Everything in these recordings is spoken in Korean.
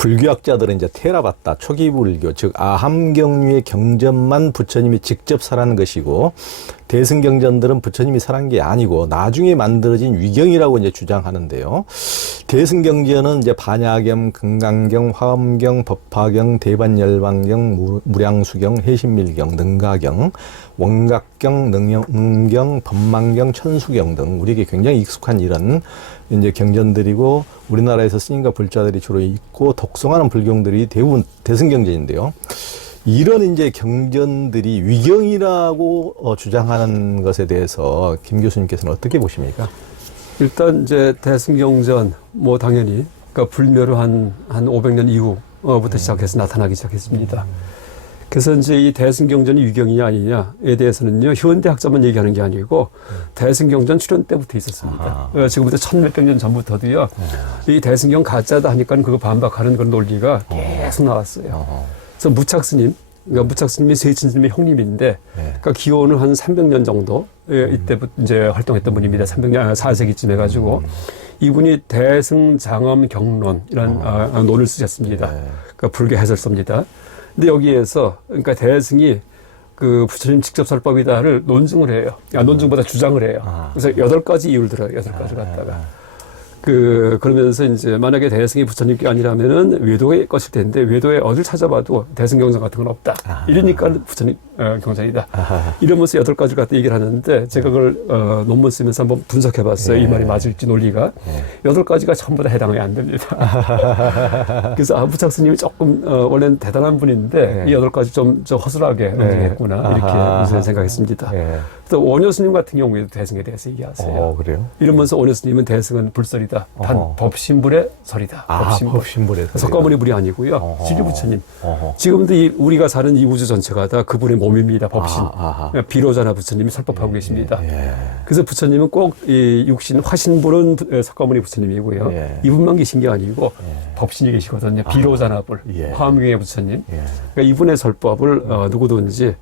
불교학자들은 이제 테라바타, 초기 불교, 즉 아함경유의 경전만 부처님이 직접 설한 것이고, 대승경전들은 부처님이 설한 게 아니고 나중에 만들어진 위경이라고 이제 주장하는데요. 대승경전은 이제 반야경, 금강경, 화엄경, 법화경, 대반열반경, 무량수경, 해신밀경, 능가경, 원각경, 능경, 법망경, 천수경 등 우리에게 굉장히 익숙한 이런 이제 경전들이고, 우리나라에서 스님과 불자들이 주로 읽고 독송하는 불경들이 대부분 대승경전인데요. 이런 이제 경전들이 위경이라고 주장하는 것에 대해서 김 교수님께서는 어떻게 보십니까? 일단 이제 대승경전 뭐 당연히 그러니까 불멸을 한 500년 이후부터 시작해서 나타나기 시작했습니다. 그래서 이제 이 대승경전이 위경이냐 아니냐에 대해서는요, 현대학자만 얘기하는 게 아니고 대승경전 출현 때부터 있었습니다. 지금부터 천몇백 년 전부터도요, 이 대승경 가짜다 하니까 그거 반박하는 그런 논리가 계속 나왔어요. 그래서 무착스님, 그러니까 무착스님이 세친스님의 형님인데, 그러니까 기원은 한 300년 정도 이때부터 이제 활동했던 분입니다. 300년 4세기쯤 해가지고 이분이 대승장엄 경론이라는 논을 쓰셨습니다. 그러니까 불교 해설서입니다. 근데 여기에서 그러니까 대승이 그 부처님 직접 설법이다를 논증을 해요. 논증보다 주장을 해요. 그래서 8가지 이유를 들어요. 8가지를 갖다가. 그러면서 이제 만약에 대승이 부처님께 아니라면은 외도의 것일 텐데, 외도에 어딜 찾아봐도 대승경전 같은 건 없다. 이러니까 부처님 경전이다. 이러면서 8가지를 갖다 얘기를 하는데, 제가 그걸 논문 쓰면서 한번 분석해 봤어요. 이 말이 맞을지 논리가. 8가지가 전부 다 해당이 안 됩니다. 그래서 부착스님이 조금 원래는 대단한 분인데 이 8가지 좀 허술하게 논증했구나, 이렇게 이제 생각했습니다. 또 원효스님 같은 경우에도 대승에 대해서 얘기하세요. 그래요? 이러면서 원효스님은 대승은 불설이다. 단 법신불의 설이다. 법신불의 설. 석가모니 불이 아니고요. 지리부처님. 지금도 우리가 사는 이 우주 전체가 다 그분의 몸입니다. 법신. 비로자나 부처님이 설법하고 계십니다. 그래서 부처님은 꼭 이 육신 화신불은 석가모니 부처님이고요. 이분만 계신 게 아니고 법신이 계시거든요. 비로자나 불. 화엄경의 부처님. 그러니까 이분의 설법을 누구든지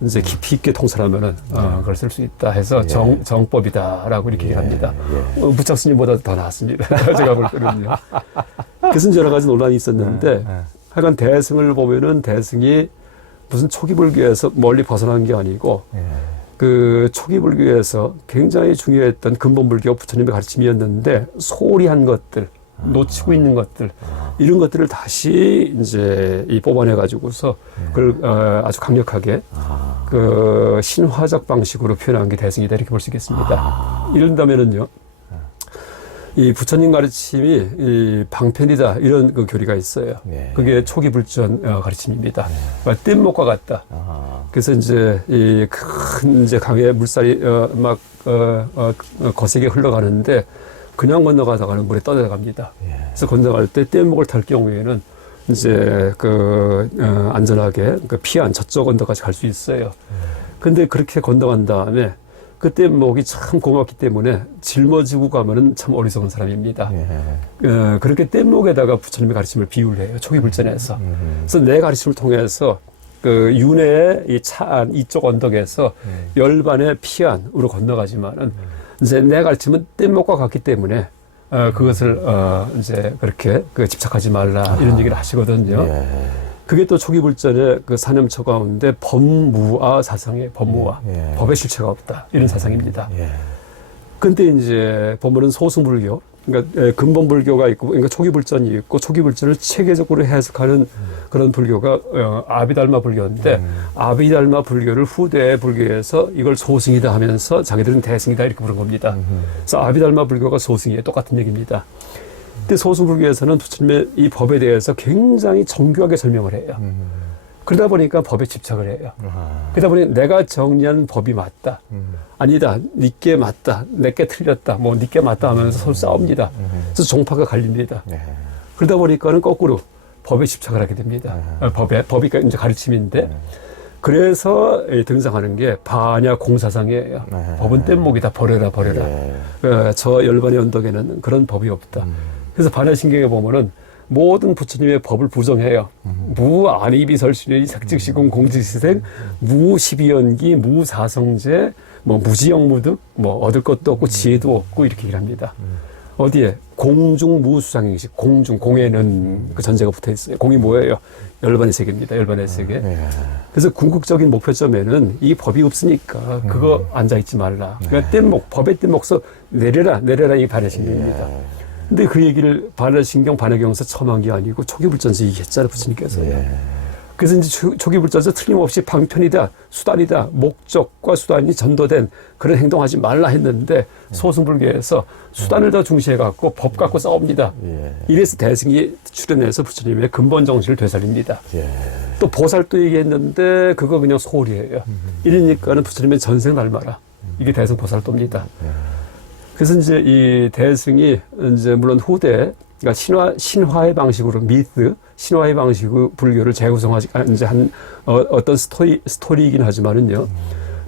이제 깊이 있게 통찰하면은 그걸 쓸 수 있다 해서 정법이다라고 이렇게 얘기합니다. 무착스님보다 더 나았습니다. 제가 볼 때는요. 그래서 여러 가지 논란이 있었는데, 하여간 대승을 보면은 대승이 무슨 초기 불교에서 멀리 벗어난 게 아니고, 그 초기 불교에서 굉장히 중요했던 근본 불교 부처님의 가르침이었는데, 소홀히 한 것들, 놓치고 있는 것들, 이런 것들을 다시 이제 뽑아내 가지고서 그걸 아주 강력하게 그 신화적 방식으로 표현한 게 대승이다, 이렇게 볼 수 있겠습니다. 이런다면은요, 이 부처님 가르침이 이 방편이다, 이런 그 교리가 있어요. 그게 초기 불전 가르침입니다. 뗏목과 같다. 그래서 이제 이 큰 이제 강에 물살이 막 거세게 흘러가는데 그냥 건너가다가는 물에 떠내려갑니다. 그래서 건너갈 때 뗏목을 탈 경우에는 이제 안전하게 피안 저쪽 언덕까지 갈 수 있어요. 근데 그렇게 건너간 다음에 그 뗏목이 참 고맙기 때문에 짊어지고 가면은 참 어리석은 사람입니다. 그렇게 뗏목에다가 부처님의 가르침을 비유를 해요. 초기 불전에서. 그래서 내 가르침을 통해서 그 윤회의 이 차안 이쪽 언덕에서 열반의 피안으로 건너가지만은 이제 내 가르침은 뗏목과 같기 때문에 그것을 이제 그렇게 집착하지 말라, 이런 얘기를 하시거든요. 그게 또 초기 불전의 그 사념처 가운데 법무아 사상의 법무아, 법의 실체가 없다, 이런 사상입니다. 근데 이제 보면은 소승불교, 그러니까 근본 불교가 있고, 그러니까 초기 불전이 있고, 초기 불전을 체계적으로 해석하는 그런 불교가 아비달마 불교인데, 아비달마 불교를 후대 불교에서 이걸 소승이다 하면서 자기들은 대승이다, 이렇게 부른 겁니다. 그래서 아비달마 불교가 소승이에요. 똑같은 얘기입니다. 근데 소승불교에서는 부처님의 이 법에 대해서 굉장히 정교하게 설명을 해요. 그러다 보니까 법에 집착을 해요. 그러다 보니 내가 정리한 법이 맞다. 아니다. 니께 맞다. 내게 틀렸다. 뭐 니께 맞다 하면서 서로 싸웁니다. 그래서 종파가 갈립니다. 그러다 보니까는 거꾸로 법에 집착을 하게 됩니다. 법이 이제 가르침인데, 그래서 등장하는 게 반야 공사상이에요. 법은 뗏목이다. 버려라, 버려라. 저 열반의 언덕에는 그런 법이 없다. 그래서 반야신경에 보면은 모든 부처님의 법을 부정해요. 무안이비설신의 색즉시공 공직시생, 무십이연기, 무사성제, 뭐 무지영무득, 뭐 얻을 것도 없고 지혜도 없고, 이렇게 얘기를 합니다. 어디에? 공중무수상행식. 공에는 그 전제가 붙어 있어요. 공이 뭐예요? 열반의 세계입니다. 열반의 세계. 그래서 궁극적인 목표점에는 이 법이 없으니까 그거 앉아있지 말라. 그러니까 법의 뗏목서 내려라 이 반야신경입니다. 근데 그 얘기를 반야신경 반야경에서 첨한 게 아니고 초기불전서 얘기했잖아요. 부처님께서요. 그래서 이제 초기불전서 틀림없이 방편이다, 수단이다, 목적과 수단이 전도된 그런 행동하지 말라 했는데 소승불교에서 수단을 더 중시해갖고 법 갖고 싸웁니다. 이래서 대승이 출연해서 부처님의 근본 정신을 되살립니다. 또 보살도 얘기했는데 그거 그냥 소홀이에요. 이러니까는 부처님의 전생 날마라. 이게 대승 보살도입니다. 그래서 이제 이 대승이 이제 물론 후대 그러니까 신화의 방식으로 신화의 방식으로 불교를 재구성하지 이제 한 어떤 스토리이긴 하지만은요.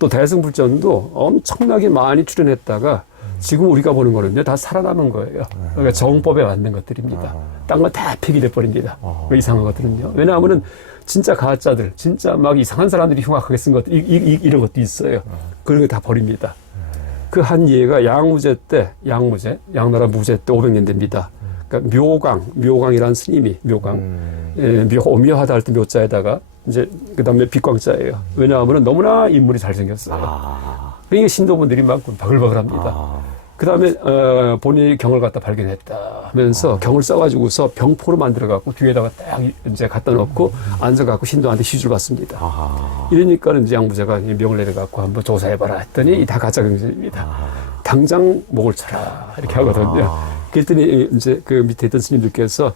또 대승불전도 엄청나게 많이 출연했다가 지금 우리가 보는 거는요 다 살아남은 거예요. 그러니까 정법에 맞는 것들입니다. 딴 건 다 폐기돼 버립니다. 이상한 것들은요. 왜냐하면은 진짜 가짜들, 진짜 막 이상한 사람들이 흉악하게 쓴 것들 이런 것도 있어요. 그런 거 다 버립니다. 그 한 예가 양나라 무제 때 500년 됩니다. 그러니까 묘광이라는 스님이 오묘하다 할 때 묘자에다가 이제 그 다음에 빛광자예요. 왜냐하면 너무나 인물이 잘생겼어요. 그러니까 신도분들이 막 바글바글합니다. 그 다음에 본인이 경을 갖다 발견했다 하면서 경을 써가지고서 병포로 만들어갖고 뒤에다가 딱 이제 갖다 놓고 앉아갖고 신도한테 시주를 받습니다. 이러니까 이제 양무제가 명을 내려갖고 한번 조사해봐라 했더니 다 가짜 경전입니다. 당장 목을 쳐라 이렇게 하거든요. 그랬더니 이제 그 밑에 있던 스님들께서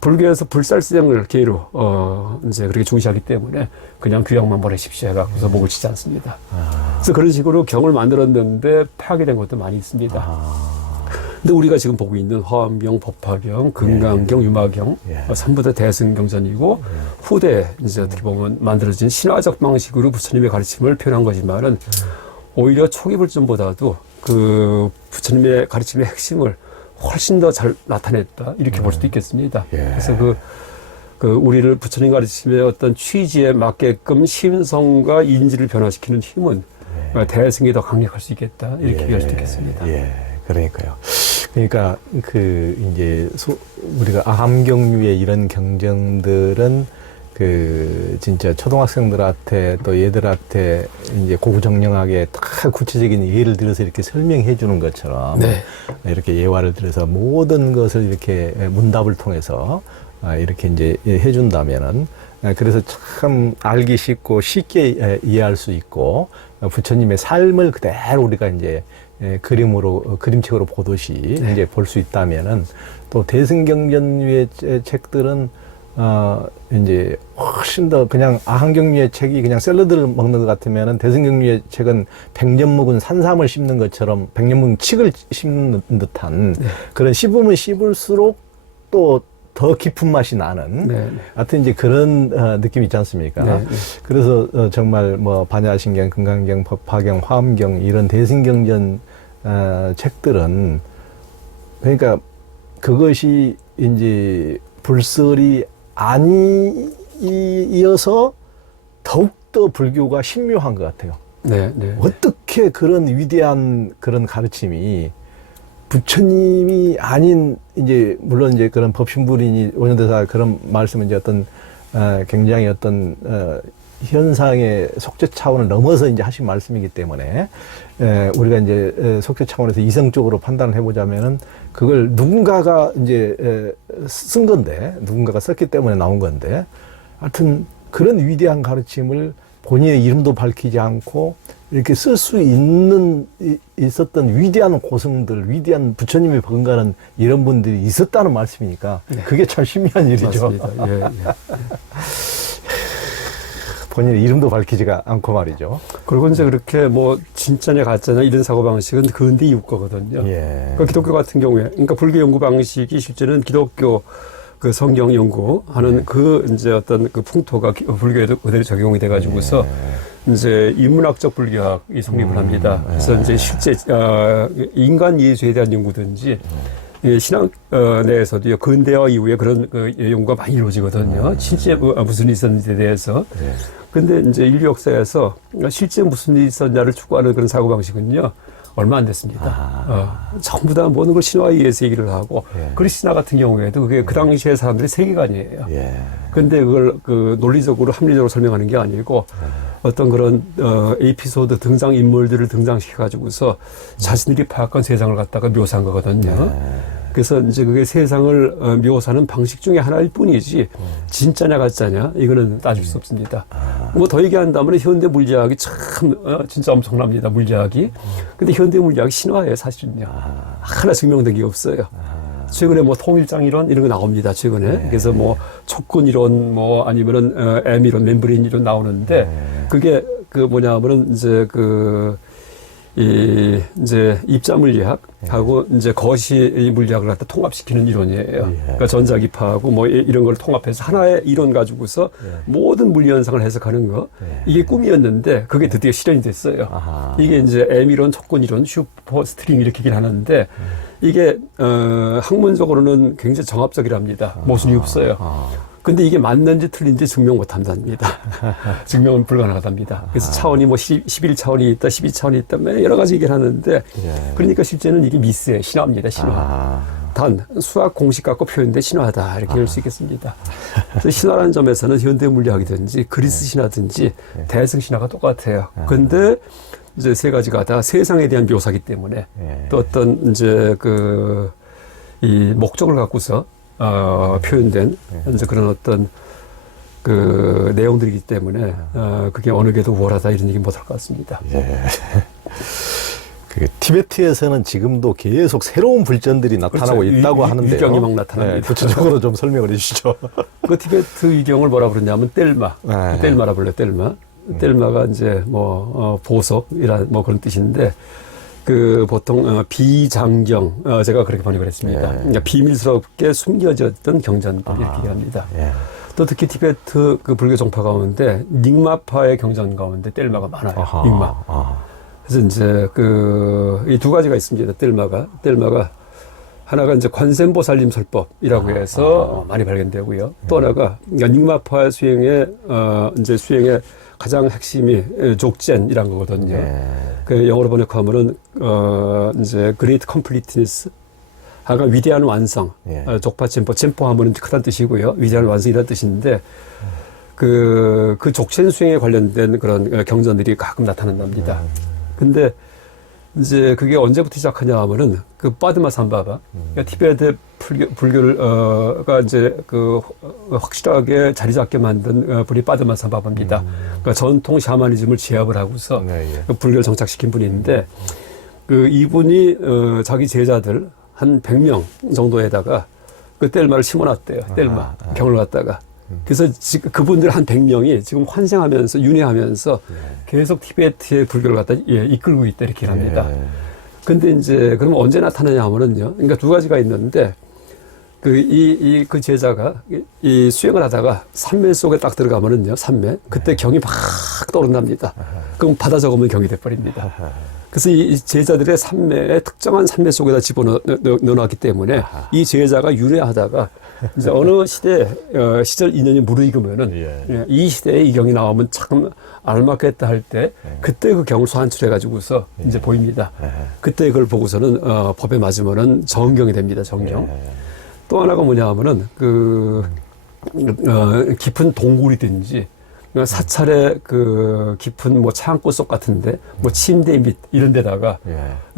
불교에서 불살시장을 계로 이제 그렇게 중시하기 때문에 그냥 규양만 보내십시오 해갖고서 목을 치지 않습니다. 그래서 그런 식으로 경을 만들었는데 파괴된 것도 많이 있습니다. 근데 우리가 지금 보고 있는 화엄경, 법화경, 금강경, 유마경 전부 다 대승경전이고 후대 이제 어떻게 보면 만들어진 신화적 방식으로 부처님의 가르침을 표현한 거지만은 오히려 초기불전보다도 그 부처님의 가르침의 핵심을 훨씬 더 잘 나타냈다 이렇게 볼 수도 있겠습니다. 그래서 그 우리를 부처님 가르침의 어떤 취지에 맞게끔 심성과 인지를 변화시키는 힘은 대승이 더 강력할 수 있겠다 이렇게 얘기할 수도 있겠습니다. 그러니까요. 그러니까 그 이제 우리가 아함경류의 이런 경전들은 그 진짜 초등학생들한테 또 얘들한테 이제 고구정령하게 다 구체적인 예를 들어서 이렇게 설명해 주는 것처럼 이렇게 예화를 들어서 모든 것을 이렇게 문답을 통해서 이렇게 이제 해준다면은 그래서 참 알기 쉽고 쉽게 이해할 수 있고 부처님의 삶을 그대로 우리가 이제 그림책으로 보듯이 이제 볼 수 있다면은 또 대승경전류의 책들은 이제 훨씬 더 그냥 아한경류의 책이 그냥 샐러드를 먹는 것 같으면은 대승경류의 책은 백년 묵은 산삼을 씹는 것처럼 백년 묵은 칡을 씹는 듯한 그런 씹으면 씹을수록 또 더 깊은 맛이 나는 하여튼 이제 그런 느낌이 있지 않습니까? 그래서 정말 뭐 반야신경, 금강경, 법화경, 화엄경 이런 대승경전 책들은 그러니까 그것이 이제 불설이 아니어서 더욱더 불교가 신묘한 것 같아요. 어떻게 그런 위대한 그런 가르침이 부처님이 아닌 이제 물론 이제 그런 법신불인이 오년대사 그런 말씀은 이제 어떤 굉장히 어떤 현상의 속죄 차원을 넘어서 이제 하신 말씀이기 때문에 우리가 이제 속죄 차원에서 이성적으로 판단을 해보자면은 그걸 누군가가 이제 쓴 건데 누군가가 썼기 때문에 나온 건데 하여튼 그런 위대한 가르침을 본인의 이름도 밝히지 않고 이렇게 쓸 수 있었던 위대한 고승들, 위대한 부처님이 번가는 이런 분들이 있었다는 말씀이니까 그게 참 신비한 일이죠. 맞습니다. 본인의 이름도 밝히지가 않고 말이죠. 그리고 이제 그렇게 뭐 진짜냐 가짜냐 이런 사고방식은 근대 이후 거거든요. 그러니까 기독교 같은 경우에, 그러니까 불교 연구 방식이 실제는 기독교 그 성경 연구하는 그 이제 어떤 그 풍토가 불교에도 그대로 적용이 돼가지고서 이제 인문학적 불교학이 성립을 합니다. 그래서 이제 실제 인간 예수에 대한 연구든지 신앙 내에서도요 근대화 이후에 그런 그 연구가 많이 이루어지거든요. 실제 무슨 일이 있었는지에 대해서. 근데 이제 인류 역사에서 실제 무슨 일이 있었냐를 추구하는 그런 사고 방식은요 얼마 안 됐습니다. 전부 다 모든 걸 신화에 의해서 얘기를 하고 그리스나 같은 경우에도 그게 그 당시의 사람들의 세계관이에요. 근데 그걸 그 논리적으로 합리적으로 설명하는 게 아니고 어떤 그런 에피소드 등장 인물들을 등장시켜 가지고서 자신들이 파악한 세상을 갖다가 묘사한 거거든요. 그래서 이제 그게 세상을 묘사하는 방식 중에 하나일 뿐이지 진짜냐 가짜냐 이거는 따질 수 없습니다. 뭐 더 얘기한다면 현대 물리학이 참 진짜 엄청납니다. 물리학이. 근데 현대 물리학이 신화예요 사실은요. 하나 증명된 게 없어요. 최근에 뭐 통일장 이론 이런 거 나옵니다. 최근에. 그래서 뭐 촉근 이론 뭐 아니면은 M 이론, 멤브레인 이론 나오는데 그게 그 뭐냐면은 이제 이제 입자 물리학하고 이제 거시 물리학을 갖다 통합시키는 이론이에요. 그러니까 전자기파하고 뭐 이런 걸 통합해서 하나의 이론 가지고서 모든 물리 현상을 해석하는 거. 이게 꿈이었는데 그게 드디어 실현이 됐어요. 이게 이제 M 이론, 촉근 이론, 슈퍼 스트링 이렇게 얘기를 하는데 이게 학문적으로는 굉장히 정합적이랍니다. 모순이 없어요. 근데 이게 맞는지 틀린지 증명 못 한답니다. 증명은 불가능하답니다. 그래서 차원이 뭐 11차원이 있다, 12차원이 있다, 여러 가지 얘기를 하는데, 그러니까 실제는 이게 미스예요. 신화입니다, 신화. 단, 수학 공식 갖고 표현된 신화다. 이렇게 할 수 있겠습니다. 그래서 신화라는 점에서는 현대 물리학이든지 그리스 신화든지 대승 신화가 똑같아요. 근데 이제 세 가지가 다 세상에 대한 묘사기 때문에 또 어떤 이제 이 목적을 갖고서 표현된 이제 그런 어떤 그 내용들이기 때문에 그게 어느 게도 우월하다 이런 얘기 못할 것 같습니다. 그 티베트에서는 지금도 계속 새로운 불전들이 나타나고 그렇죠. 있다고 하는데요. 위경이 막 나타납니다. 구체적으로 좀 설명을 해주시죠. 그 티베트 위경을 뭐라 부르냐면 뗄마, 뗄마라 불러요. 뗄마. 뗄마가 이제 뭐 보석이라 뭐 그런 뜻인데. 그 보통 비장경 제가 그렇게 번역을 했습니다. 그러니까 비밀스럽게 숨겨졌던 경전들 이렇게 얘기합니다. 또 특히 티베트 그 불교 정파 가운데 닉마파의 경전 가운데 뗄마가 많아요. 닉마. 그래서 이제 이 두 가지가 있습니다. 뗄마가 하나가 이제 관세음보살님 설법이라고 해서 많이 발견되고요. 또 하나가 닉마파 수행의 이제 수행의 가장 핵심이 족젠이란 거거든요. 그 영어로 번역하면은 이제 Great Completeness, 아까 위대한 완성, 족파 젠포 하면은 크다는 뜻이고요. 위대한 완성이라는 뜻인데 그 족젠 수행에 관련된 그런 경전들이 가끔 나타난답니다. 근데 이제 그게 언제부터 시작하냐 하면은 그 빠드마 삼바바, 그러니까 티베트 불교가 이제 확실하게 자리 잡게 만든 분이 빠드마 삼바바입니다. 그러니까 전통 샤머니즘을 제압을 하고서 그 불교를 정착시킨 분인데 이분이 자기 제자들 한 100명 정도에다가 그 뗄마를 심어놨대요. 뗄마 경을 갖다가. 그래서 지금 그분들 한 100명이 지금 환생하면서 윤회하면서 계속 티베트의 불교를 갖다 이끌고 있다 이렇게 합니다. 근데 이제 그러면 언제 나타나냐 하면은요. 그러니까 두 가지가 있는데 그 제자가 이 수행을 하다가 산매 속에 딱 들어가면은요. 산매 그때 경이 막 떠오른답니다. 그럼 받아 적으면 경이 돼버립니다. 그래서 이 제자들의 산매에 특정한 산매 속에다 집어넣어놨기 때문에 이 제자가 유래하다가 이제 어느 시절 인연이 무르익으면은 이 시대에 이 경이 나오면 참 알맞겠다 할 때 그때 그 경을 소환출해가지고서 이제 보입니다. 그때 그걸 보고서는 법에 맞으면은 정경이 됩니다. 정경. 또 하나가 뭐냐 하면은 깊은 동굴이든지 사찰의 깊은 뭐 창고 속 같은데 뭐 침대 밑 이런 데다가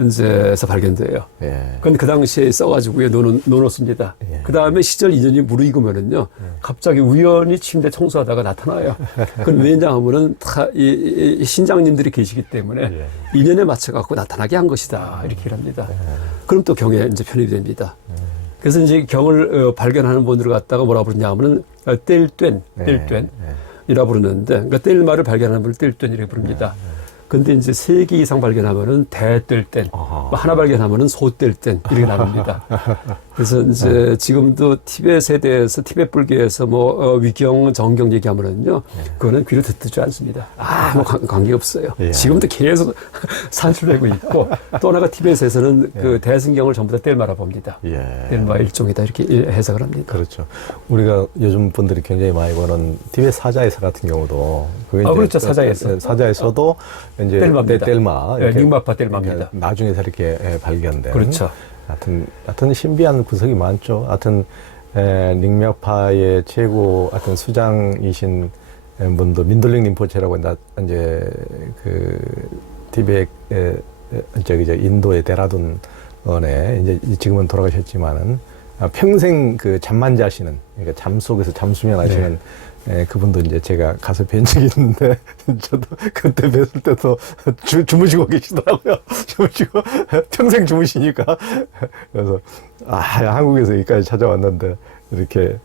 이제서 발견돼요. 그건 그 당시에 써가지고 넣어놓습니다. 그 다음에 시절 인연이 무르익으면은요, 갑자기 우연히 침대 청소하다가 나타나요. 그건 왜냐하면은 다 이 신장님들이 계시기 때문에 인연에 맞춰갖고 나타나게 한 것이다 이렇게 합니다. 그럼 또 경에 이제 편입이 됩니다. 그래서 이제 경을 발견하는 분들을 갖다가 뭐라 부르냐면은 뗄된. 이라 부르는데, 그러니까 뗄마를 발견하는 분을 뗄된 이렇게 부릅니다. 근데 이제 3개 이상 발견하면은 대뗄된, 하나 발견하면은 소뗄된 이렇게 나눕니다. 그래서 이제 지금도 티벳에 대해서 티벳 불교에서 뭐 위경, 정경 얘기하면은요, 그거는 귀로 듣지 않습니다. 아무 관계 없어요. 예. 지금도 계속 산출되고 있고 또 하나가 티벳에서는 그 대승경을 전부 다 뗄마라 봅니다. 예. 뗄마 일종이다 이렇게 해석을 합니다. 그렇죠. 우리가 요즘 분들이 굉장히 많이 보는 티벳 사자에서 같은 경우도 그게 이제 그렇죠. 사자에서. 사자에서도 이제 뗄마입니다. 뗄마 예, 닉마파 뗄마입니다. 나중에서 이렇게 발견된. 그렇죠. 하여튼 신비한 분석이 많죠. 하여튼 닉마파의 최고 하여튼 수장이신 분도 민돌링 림포체라고 이제 그 티벳 인도의 데라둔에 이제 지금은 돌아가셨지만은 평생 그 잠만 자시는, 그러니까 잠 속에서 잠수면 하시는 그분도 이제 제가 가서 뵌 적이 있는데, 저도 그때 뵀을 때도 주무시고 계시더라고요. 주무시고, 평생 주무시니까. 그래서, 한국에서 여기까지 찾아왔는데, 이렇게,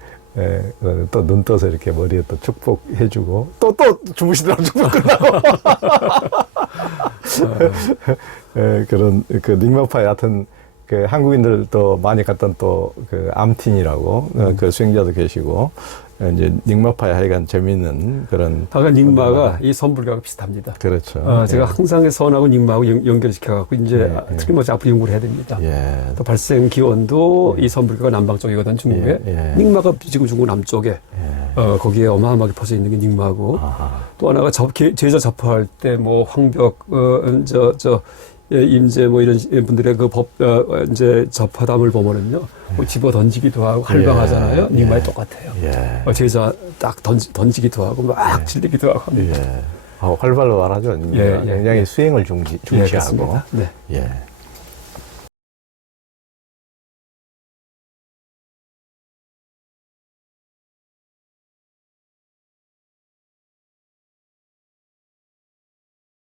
또 눈 떠서 이렇게 머리에 또 축복해주고, 또 주무시더라고요. 축복 끝나고. 그런, 그, 닉마파의 하여튼, 그 한국인들도 많이 갔던 또 그 암틴이라고 그 수행자도 계시고 이제 닉마파에 하여간 재미있는 그런. 아까 닉마가 이 선불교하고 비슷합니다. 그렇죠. 제가 항상 선하고 닉마하고 연결시켜갖고 이제 틀림없이 앞으로 연구를 해야 됩니다. 또 발생 기원도 이 선불교가 남방 쪽이거든 중국에. 닉마가 지금 중국 남쪽에 거기에 어마어마하게 퍼져 있는 게 닉마고 또 하나가 제자 접할 때 뭐 황벽 임제 뭐 이런 분들의 그 이제 접하담을 보면은요, 뭐 집어 던지기도 하고 활방하잖아요. 닉마에 똑같아요. 제자 딱 던지기도 하고 막 질리기도 하고 합니다. 활발로 말하죠. 굉장히 수행을 중시하고. 네.